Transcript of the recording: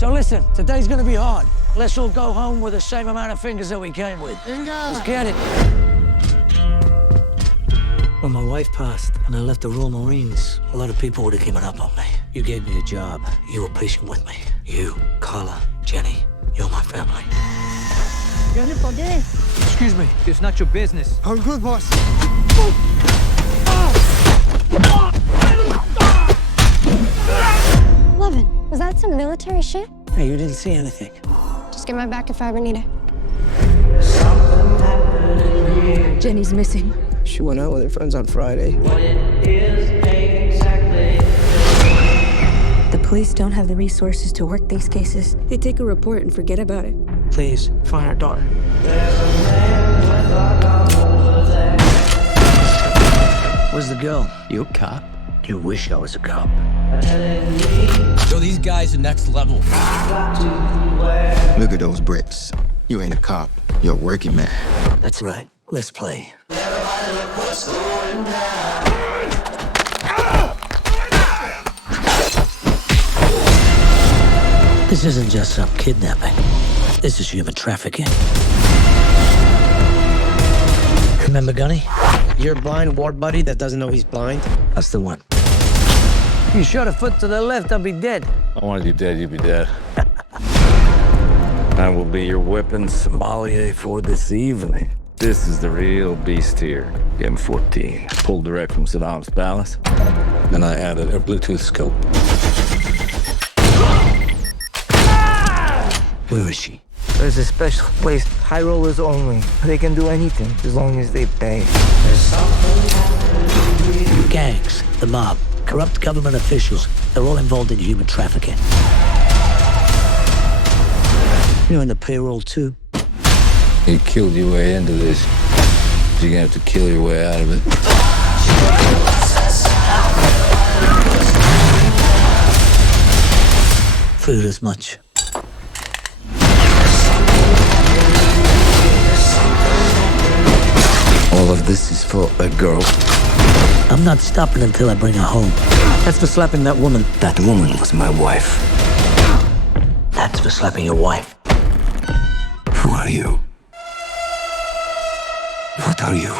So listen, today's gonna be hard. Let's all go home with the same amount of fingers that we came with. Inga! Let's get it. When my wife passed and I left the Royal Marines, a lot of people would have given up on me. You gave me a job. You were patient with me. You, Carla, Jenny, you're my family. Excuse me, it's not your business. All good, boss. Levin, was that some military shit? Hey, you didn't see anything. Just get my back if I ever need it. Jenny's missing. She went out with her friends on Friday. The police don't have the resources to work these cases. They take a report and forget about it. Please, find our daughter. Where's the girl? You a cop? You wish I was a cop. Yo, these guys are next level. Look at those bricks. You ain't a cop. You're a working man. That's right. Let's play. This isn't just some kidnapping. This is human trafficking. Remember Gunny? Your blind war buddy that doesn't know he's blind? That's the one. You shot a foot to the left, I'll be dead. I wanted you dead, you'd be dead. I will be your weapon sommelier for this evening. This is the real beast here, M14. Pulled direct from Saddam's palace. Then I added a Bluetooth scope. Where is she? There's a special place, high rollers only. They can do anything as long as they pay. Gangs, the mob, corrupt government officials, they're all involved in human trafficking. You're in the payroll too. You killed your way into this. You're gonna have to kill your way out of it. Food as much. All of this is for a girl. I'm not stopping until I bring her home. That's for slapping that woman. That woman was my wife. That's for slapping your wife. Who are you? What are you?